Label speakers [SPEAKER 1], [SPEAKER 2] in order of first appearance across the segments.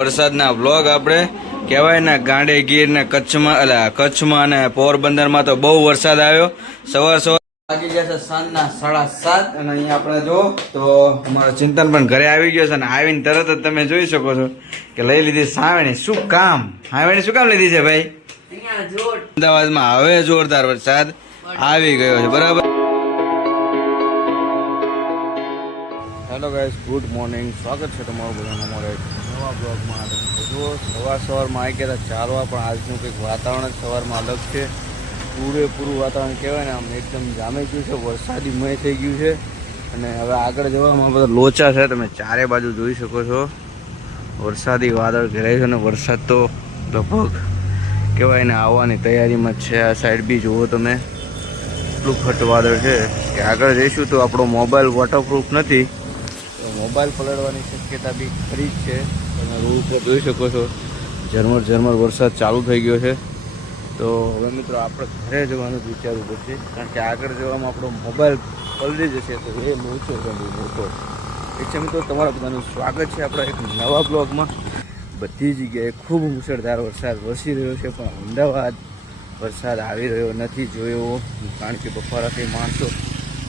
[SPEAKER 1] વરસાદના વ્લોગ આપણે કહેવાય ને ગાંડે ગીર ને કચ્છમાં એટલે કચ્છમાં અને પોરબંદરમાં તો બહુ વરસાદ આવ્યો. સવાર સવાર વાગી ગયા છે સાંજના સાડા સાત અને અહીંયા આપણે જો તો અમારો ચિંતન પણ ઘરે આવી ગયો છે અને આવીને તરત જ તમે જોઈ શકો છો કે લઈ લીધી સાવેણી. શું કામ? સાવેણી શું કામ લીધી છે ભાઈ? અમદાવાદમાં હવે જોરદાર વરસાદ આવી ગયો છે. બરાબર? હેલો ગાઈસ ગુડ મોર્નિંગ સ્વાગત છે તમારું બધાનું અમારા એક નવા બ્લોગમાં. જુઓ, સવાર સવારમાં આવી ગયા ચાલવા, પણ આજનું કંઈક વાતાવરણ જ સવારમાં અલગ છે. પૂરેપૂરું વાતાવરણ કહેવાય ને, આમ એકદમ જામી ગયું છે. વરસાદીમય થઈ ગયું છે. અને હવે આગળ જવામાં બધા લોચા છે. તમે ચારે બાજુ જોઈ શકો છો. વરસાદી વાદળ ઘેરાય છે અને વરસાદ તો લગભગ કહેવાય ને, આવવાની તૈયારીમાં છે. આ સાઈડ બી જુઓ તમે. એટલું ખટ વાદળ છે. કે આગળ જઈશું તો આપણો મોબાઈલ વોટરપ્રૂફ નથી. મોબાઈલ પલળવાની શક્યતા બી ખરી જ છે. તમે રોડ ઉપર જોઈ શકો છો. ઝરમર ઝરમર વરસાદ ચાલુ થઈ ગયો છે. તો હવે મિત્રો આપણે ઘરે જવાનું જ વિચારવું પડશે. કારણ કે આગળ જવામાં આપણો મોબાઈલ પલળી જશે તો એ લોચો બહુ મોટો. ઠીક છે મિત્રો, તમારા બધાનું સ્વાગત છે આપણા એક નવા બ્લોગમાં. બધી જગ્યાએ ખૂબ મુશળધાર વરસાદ વરસી રહ્યો છે, પણ અમદાવાદ વરસાદ આવી રહ્યો નથી જોયો. કારણ કે બપોરાથી માણસો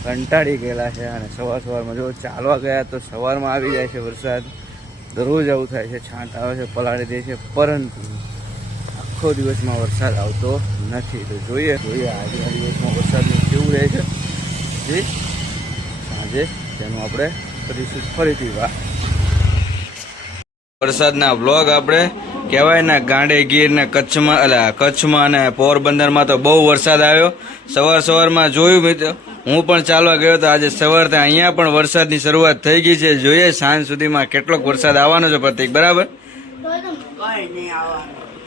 [SPEAKER 1] કંટાળી ગયેલા છે અને સવાર સવારમાં જો ચાલવા ગયા તો સવારમાં આવી જાય છે વરસાદ. દરરોજ આવું થાય છે, છાંટ આવે છે, પલાળી દે છે, પરંતુ આખો દિવસમાં વરસાદ આવતો નથી. તો જોઈએ જોઈએ આજના દિવસમાં વરસાદનું કેવું રહે છે. જે, સાંજે તેનું આપણે કરીશું ફરીથી વાત. વરસાદના વ્લોગ આપણે કહેવાય ને, ગાંડે ગીર ને કચ્છમાં એટલે કચ્છમાં અને પોરબંદરમાં તો બહુ વરસાદ આવ્યો. સવાર સવારમાં જોયું મિત્રો હું પણ ચાલવા ગયો તો આજે સવારથી અહીંયા પણ વરસાદની શરૂઆત થઈ ગઈ છે. જોઈએ સાંજ સુધીમાં કેટલોક વરસાદ આવવાનો છે પ્રતિક બરાબર?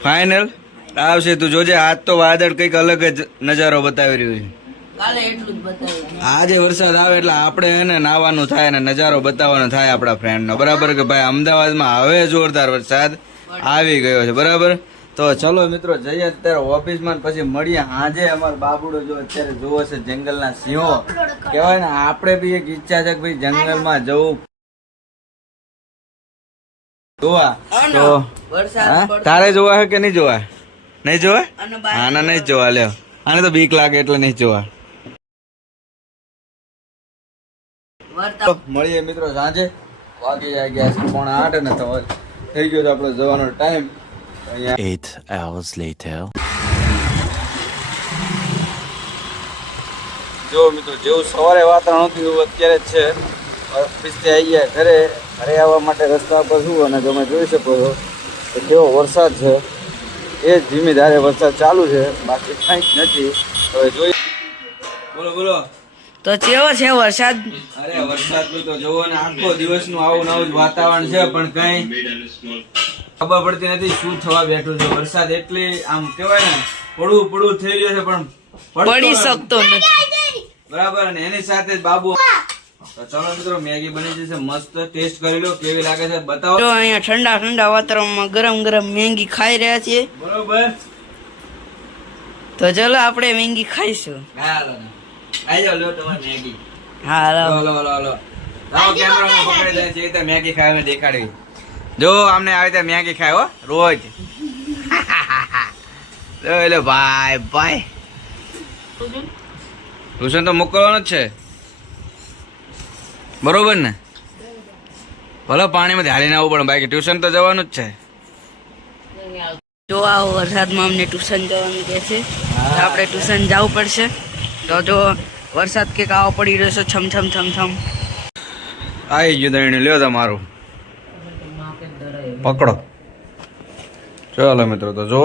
[SPEAKER 1] ફાઇનલ આવશે તું જોજે આજ તો વાદળ કંઈક અલગ જ નજારો બતાવી રહ્યું છે. આજે વરસાદ આવે એટલે આપણે એને નાવાનું થાય અને નજારો બતાવવાનો થાય આપણા ફ્રેન્ડનો બરાબર કે ભાઈ અમદાવાદમાં હવે જોરદાર વરસાદ આવી ગયો છે. બરાબર? તો ચલો મિત્રો જઈએ અત્યારે ઓફિસમાં માં પછી મળીએ. આજે અમારો બાબુડો જો અત્યારે જોવો છે જંગલના સિંહો. કહેવાય ને આપણે બી એક ઈચ્છા છે કે ભાઈ જંગલમાં જવું. જોવા. તો તારે જોવા છે કે નહીં જોવા? નહીં જોવા? આના નહીં જોવા લ્યો. આને તો બીક લાગે એટલે નહીં જોવા. મળીએ મિત્રો સાંજે. વાગી જાય ગયા છે પોણા આઠ ને તો થઈ ગયો છે આપણો જવાનો ટાઈમ.
[SPEAKER 2] Eight hours later.
[SPEAKER 1] જો મિત્રો જેવું સવારે વાતાવરણ હતું એવું અત્યારે જ છે. ઓફિસથી આવી ગયા ઘરે ઘરે આવવા માટે રસ્તા પર શું અને તમે જોઈ શકો છો કે કેવો વરસાદ છે. એ જ ધીમી ધારે વરસાદ ચાલુ છે. બાકી કંઈ જ નથી. હવે જોઈ બોલો બોલો.
[SPEAKER 3] તો કેવો છે વરસાદ?
[SPEAKER 1] અરે વરસાદ તો જોવો ને આખો દિવસનું આવું નવું જ વાતાવરણ છે પણ કઈ ખબર પડતી નથી શું થવા બેઠું છે. વરસાદ એટલી આમ કહેવાય ને પડવું પડવું થઈ રહ્યું છે પણ
[SPEAKER 3] પડી શકતો નથી.
[SPEAKER 1] બરાબર અને એની સાથે જ બાબુ તો ચલો મિત્રો મેગી બની જશે. મસ્ત ટેસ્ટ કરી લો કેવી લાગે છે બતાવો.
[SPEAKER 3] જો અહીંયા ઠંડા ઠંડા વાતાવરણમાં ગરમ ગરમ મેંગી ખાઈ રહ્યા છીએ.
[SPEAKER 1] બરોબર.
[SPEAKER 3] તો ચલો આપણે મેંગી ખાઈશું.
[SPEAKER 1] હાલો લો તમારી મેગી.
[SPEAKER 3] હાલો.
[SPEAKER 1] લો લો લો લાવો કેમેરામાં પકડી દે છે તો મેગી ખાઈને દેખાડવી. જો અમને આવી રીતે મેગી ખાય હો રોજ. એટલે ભાઈ ભાઈ. ટ્યુશન તો મોકલવાનું જ છે. બરોબર ને? ભલે પાણીમાં હાલીને આવવું પડે બાકી ટ્યુશન તો જવાનું જ છે.
[SPEAKER 3] જો આ વરસાદમાં અમને ટ્યુશન જવાનું કહે છે. આપણે ટ્યુશન જવું પડશે. તો જો વરસાદ કે આવો પડી રહ્યો છે છમ છમ છમ છમ.
[SPEAKER 1] આવી ગયું દણી લ્યો તમારું. પકડો. ચાલો મિત્રો તો જો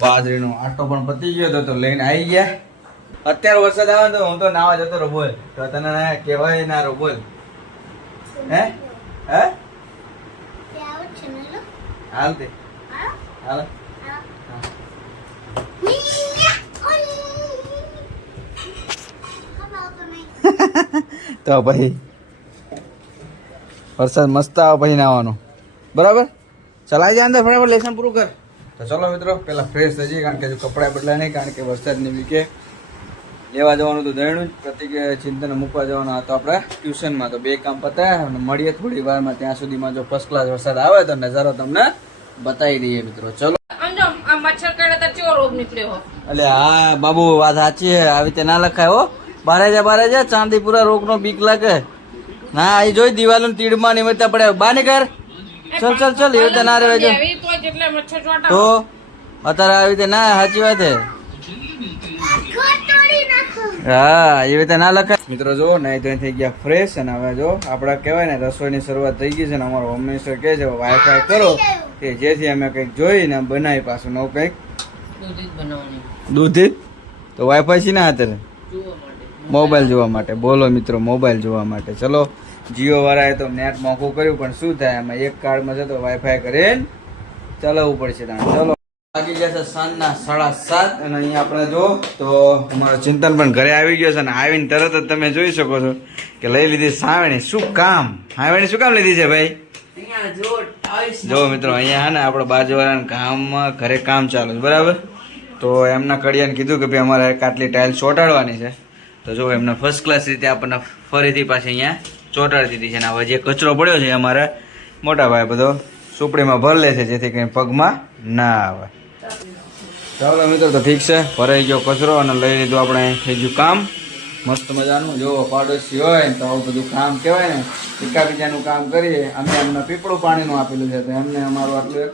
[SPEAKER 1] બાજરીનો આટો પણ પતી ગયો તો તો લઈને આવી ગયા. અત્યારે વરસાદ આવે ને તો હું તો નાવા જતો રહો બોલ. તો તને ના કહેવાય ના રહો બોલ. હે? હે? હાલ તે. હાલ. તો પછી વરસાદ મસ્ત આવે પછી નાવાનું. બરાબર? ચલાવી જાય અંદર ફટાફટ લેસન પૂરું કર. તો ચલો મિત્રો પેલા ફ્રેશ થઈ જઈએ કારણ કે જો કપડાં બદલાય નહીં કારણ કે વરસાદની બીકે લેવા જવાનું તો દયણું જ પ્રતિક ચિંતન મૂકવા જવાનું આ તો આપણે ટ્યુશનમાં. તો બે કામ પતાય અને મળીએ થોડી વારમાં ત્યાં સુધીમાં જો ફર્સ્ટ ક્લાસ વરસાદ આવે તો નજારો તમને બતાવી દઈએ મિત્રો. ચલો. એટલે હા બાબુ વાત સાચી છે. આવી રીતે ના લખાય હો. બારે જા બારે જા ચાંદીપુરા રોગનો બીક લાગે. ના અહીં જોઈ દિવાલો તીડમાં નિમિત્તે પડે. બા કર ચલ ચલ ચલ એવી રીતે ના રહેવા જો.
[SPEAKER 2] તો
[SPEAKER 1] અત્યારે આવી રીતે ના સાચી વાત છે. હા એવી રીતે ના લખાય. મિત્રો જો નહીં તો થઈ ગયા ફ્રેશ અને હવે જો આપડા કહેવાય ને રસોઈની શરૂઆત થઈ ગઈ છે ને અમારો હોમ મિનિસ્ટર કહે છે વાઈફાઈ કરો. કે જેથી અમે કંઈક જોઈને બનાવી પાછું નવું કંઈક.
[SPEAKER 2] દૂધી
[SPEAKER 1] તો વાઈફાઈ છે ને અત્યારે મોબાઈલ જોવા માટે. બોલો મિત્રો મોબાઈલ જોવા માટે. ચલો જીઓ વાળાએ તો નેટ મોંઘું કર્યું પણ શું થાય? એમાં એક કાર્ડમાં છે તો વાઈફાઈ કરીને ચલાવવું પડશે તાણે. ચલો ગયા છે સાંજના સાડા સાત. અને અહીંયા આપણે જો તો અમારો ચિંતન પણ ઘરે આવી ગયો છે અને આવીને તરત જ તમે જોઈ શકો છો કે લઈ લીધી સાવણી. શું કામ? સાવણી શું કામ લીધી છે ભાઈ?
[SPEAKER 3] જો
[SPEAKER 1] મિત્રો અહીંયા હે ને આપણે બાજુવાળાના કામમાં ઘરે કામ ચાલુ છે બરાબર? તો એમના કડિયાને કીધું કે ભાઈ અમારે કાટલી ટાઇલ ચોંટાડવાની છે. તો જો એમને ફર્સ્ટ ક્લાસ રીતે આપણને ફરીથી પાછી અહીંયા ચોંટાડી દીધી છે અને હવે જે કચરો પડ્યો છે અમારે મોટા ભાઈ બધો સુપડીમાં ભર લે છે, જેથી કંઈ પગમાં ના આવે. ચાલો મિત્રો, તો ઠીક છે. ભરાઈ ગયો કચરો અને લઈ લીધું આપણે થઈ કામ. મસ્ત મજાનું. જો પાડોશી હોય તો આવું બધું કામ કહેવાય ને એકા બીજાનું કામ કરીએ. અમે એમને પીપળું પાણીનું આપેલું છે એમને અમારું આટલું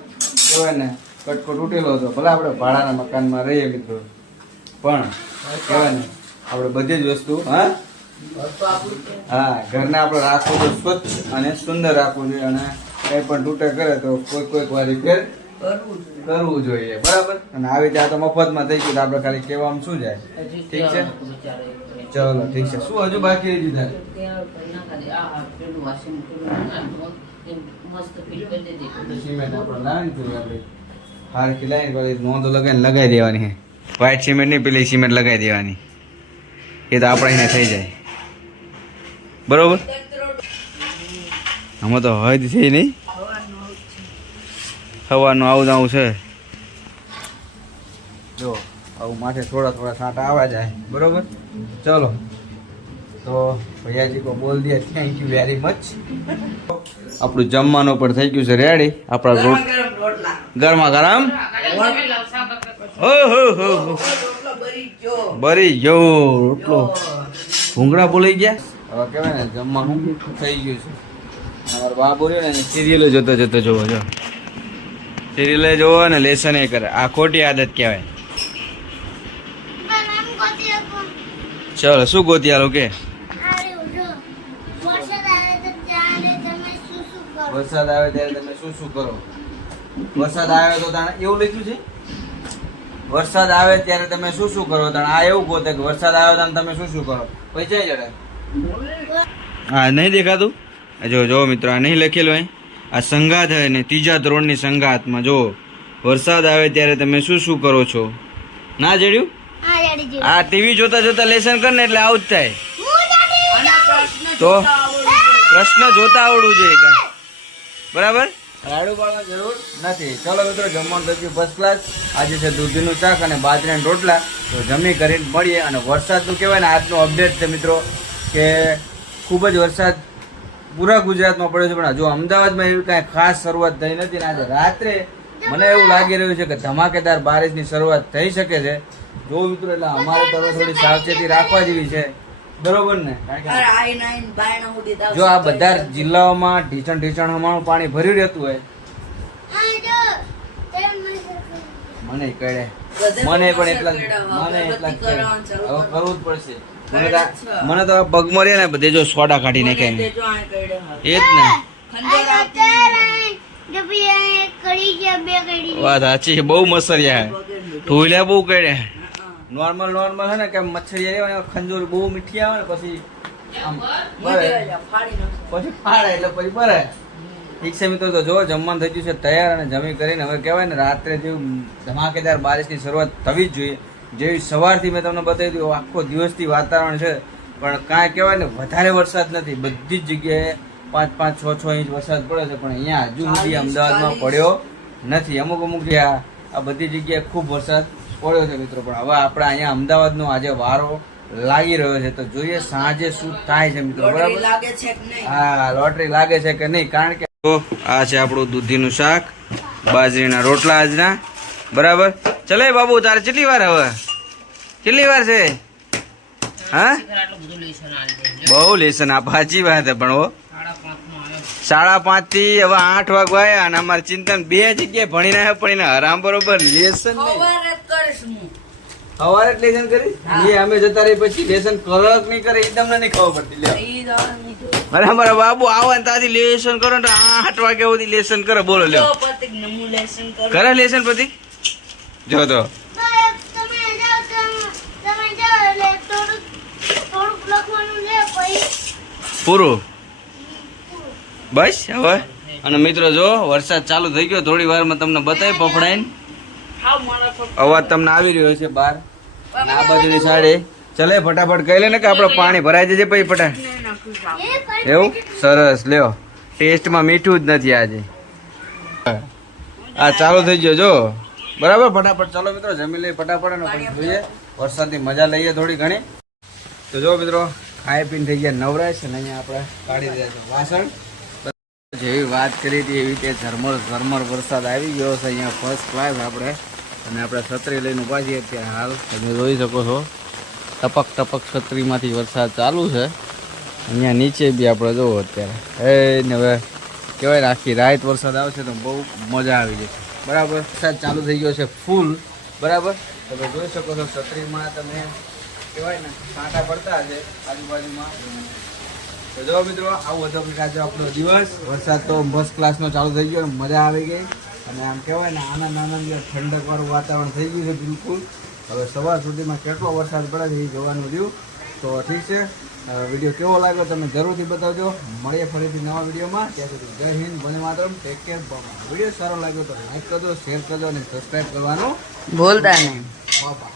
[SPEAKER 1] કહેવાય ને કટકો તૂટેલો હતો. ભલે આપણે ભાડાના મકાનમાં રહીએ મિત્રો. પણ, કહેવાય ને આપણે બધી જ વસ્તુ હા? હા ઘરને આપણે રાખવું તો સ્વચ્છ અને સુંદર રાખવું જોઈએ અને કંઈ પણ તૂટે કરે તો કોઈ કોઈક વાર રિપેર
[SPEAKER 3] કરવું જોઈએ.
[SPEAKER 1] બરાબર? અને આવી રીતે આ તો મફતમાં થઈ ગયું આપણે ખાલી કહેવામાં શું જાય? ઠીક છે? ચલો ઠીક છે. શું હજુ બાકી રહી દીધા સિમેન્ટ આપણે લાવીને જોઈએ આપણે હારખી લાવીને નોંધો લગાવીને લગાવી દેવાની છે. સિમેન્ટ નહીં પેલી સિમેન્ટ લગાવી દેવાની. એ તો આપણે અહીંયા થઈ જાય. બરોબર? આમાં તો હદ છે નહીં. સવારનું આવું આવું છે. જો આવું માથે થોડા થોડા સાંટા આવવા જાય. બરોબર? ચલો. તો ભૈયાજી કો બોલ દે. થેન્ક યુ વેરી મચ આપણું જમવાનું પણ થઈ ગયું છે રેડી આપણા રોટ
[SPEAKER 3] રોટલા
[SPEAKER 1] ગરમા. ગરમ હો હો હો.
[SPEAKER 3] બરી ગયો.
[SPEAKER 1] બરી ગયો રોટલો. ભૂંગળા બોલાઈ ગયા? હવે કહેવાય ને જમવાનું થઈ ગયું છે. અમારો બાબુ રહ્યો ને સિરિયલો જોતો જોતો જોવો જો. સિરિયલે જોવો ને લેસન એ કરે. આ ખોટી આદત કહેવાય. ચલો શું ગોતી આલો કે? વરસાદ આવે ત્યારે તમે શું શું કરો? વરસાદ આવ્યો તો તાણે એવું લખ્યું છે? વરસાદ આવે ત્યારે તમે શું શું કરો? તણ આ એવું ગોતે કે વરસાદ આવે ત્યારે તમે શું શું કરો? પૈસા જડે. હા નહીં દેખાતું? જો જો મિત્રો આ નહીં લખેલું અહીં. આ સંગાત હે ને ત્રીજા ધોરણની સંગાતમાં. જો વરસાદ આવે ત્યારે તમે શું શું કરો છો? ના જડ્યું? આ ટીવી જોતા જોતા લેસન કર ને એટલે આવું જ થાય. તો પ્રશ્ન જોતા આવડવું જોઈએ. બરાબર? પાડવાની જરૂર નથી. ચલો મિત્રો, જમવાનું થઈ ફર્સ્ટ ક્લાસ આજે છે દૂધીનું શાક અને બાજરાના રોટલા. તો જમી કરીને મળીએ અને વરસાદનું કહેવાય ને, આજનું અપડેટ છે મિત્રો, કે ખૂબ જ વરસાદ પૂરા ગુજરાતમાં પડ્યો છે. પણ હજુ અમદાવાદમાં એવી કાંઈ ખાસ શરૂઆત થઈ નથી ને, આજે રાત્રે મને એવું લાગી રહ્યું છે કે ધમાકેદાર બારિશની શરૂઆત થઈ શકે છે. જો મિત્રો, એટલે અમારે તરફ થોડી સાવચેતી રાખવા જેવી છે. બરોબર ને? જો આ બધા જિલ્લાઓમાં ઢીચણ ઢીચણ હમાણું પાણી ભર્યું રહેતું હોય. મને કળે મને પણ એટલા મને એટલા હવે કરવું જ પડશે. મને તો પગમાં રહે ને બધે જો સોડા કાઢી નાખે એ જ ને. વાત સાચી છે બહુ મસરિયા ઢોલ્યા બહુ કડે નોર્મલ નોર્મલ હે ને કે મચ્છરી આવે ખંજોર બહુ મીઠી આવે ને પછી. પછી ફાડે એટલે પછી ભરે ઠીક છે મિત્રો તો જો જમવાનું થઈ ગયું છે તૈયાર અને જમી કરીને હવે કહેવાય ને રાત્રે જેવું ધમાકેદાર બારિશની શરૂઆત થવી જ જોઈએ. જેવી સવારથી મેં તમને બતાવી દીધું આખો દિવસથી વાતાવરણ છે. પણ કાંઈ કહેવાય ને વધારે વરસાદ નથી. બધી જ જગ્યાએ પાંચ પાંચ છ છ ઇંચ વરસાદ પડે છે પણ અહીંયા હજુ સુધી અમદાવાદમાં પડ્યો નથી. અમુક અમુક આ બધી જગ્યાએ ખૂબ વરસાદ પડ્યો છે મિત્રો પણ હવે આપણે અહીંયા અમદાવાદનો આજે વારો લાગી રહ્યો છે. તો જોઈએ સાંજે શું થાય છે મિત્રો બરાબર?
[SPEAKER 3] લાગે છે
[SPEAKER 1] હા લોટરી લાગે છે કે નહીં? કારણ કે આ છે આપણું દૂધીનું શાક બાજરીના રોટલા આજના બરાબર? ચલે બાબુ તારે કેટલી વાર હવે? કેટલી વાર છે? હા? બહુ લેસન આપ સાચી વાત પણ હો.
[SPEAKER 2] સાડા
[SPEAKER 1] પાંચથી હવે આઠ વાગવાય આવ્યા અને અમારે ચિંતન બે જગ્યાએ ભણીને આવ્યા પણ એને હરામ બરોબર લેસન નહીં.
[SPEAKER 3] સવારે જ
[SPEAKER 1] લેસન કરી એ અમે જતા રહી પછી લેસન કરો કે નહીં કરે એ તમને નહીં ખબર પડતી અરે અમારા બાબુ આવે ને ત્યાંથી લેસન કરો ને તો આઠ વાગ્યા સુધી લેસન કરે. બોલો લ્યો.
[SPEAKER 3] કરું.
[SPEAKER 1] કરે લેસન પછી જો તો
[SPEAKER 4] તમે જાઓ તમે તમે જાઓ એટલે થોડુંક થોડુંક લખવાનું લે પછી
[SPEAKER 1] પૂરું બસ, હવે? અને મિત્રો, જો, વરસાદ ચાલુ થઈ ગયો, થોડી વારમાં તમને બતાવી
[SPEAKER 3] પર
[SPEAKER 1] અવાજ તમને આવી રહ્યો છે બહાર. આ બાજુની સાડે ચલે, ફટાફટ કહી લે ને કે આપણે પાણી ભરાઈ જશે પછી ફટા
[SPEAKER 3] ને છું.
[SPEAKER 1] એવું? સરસ, લ્યો. ટેસ્ટમાં મીઠું જ નથી આજે. આ ચાલુ થઈ ગયો, જો. બરાબર? ફટાફટ ચાલો મિત્રો, જમી લઈએ ફટાફટ અને પછી જોઈએ. વરસાદની મજા લઈએ થોડી ઘણી. તો જો મિત્રો, ખાઈ પીને થઈ ગયા નવરાશ અને અહીંયા આપણે કાઢી રહ્યા છે વાસણ. જેવી વાત કરી હતી, એવી રીતે ઝરમર ઝરમર વરસાદ આવી ગયો છે, અહીંયા ફર્સ્ટ ક્લાસ આપણે. અને આપણે છત્રી લઈને ઊભા છીએ અત્યારે હાલ. તમે જોઈ શકો છો, ટપક ટપક છત્રીમાંથી વરસાદ ચાલુ છે. અહીંયા નીચે બી આપણે જોવો અત્યારે. એ ને હવે કહેવાય ને, આખી રાત વરસાદ આવશે તો બહુ મજા આવી જશે. બરાબર? વરસાદ ચાલુ થઈ ગયો છે ફૂલ બરાબર? તમે જોઈ શકો છો, છત્રીમાં તમે કહેવાય ને કાંટા પડતા છે આજુબાજુમાં. તો જો મિત્રો આવું હતો કંઈક આજે આપણો દિવસ. વરસાદ તો મસ્ત ક્લાસનો ચાલુ થઈ ગયો મજા આવી ગઈ. અને આમ કહેવાય ને આનંદ આનંદ ઠંડક વાળું વાતાવરણ થઈ ગયું છે બિલકુલ. હવે સવાર સુધીમાં કેટલો વરસાદ પડે છે એ જોવાનું રહ્યું. તો ઠીક છે. વીડિયો કેવો લાગ્યો તમે જરૂરથી બતાવજો. મળીએ ફરીથી નવા વિડીયોમાં. ત્યાં સુધી જય હિન્દ બને માત્ર ટેક કેર વીડિયો સારો લાગ્યો તો લાઈક કરજો શેર કરજો અને સબસ્ક્રાઈબ કરવાનું
[SPEAKER 3] ભૂલતા નહીં.
[SPEAKER 1] બાપા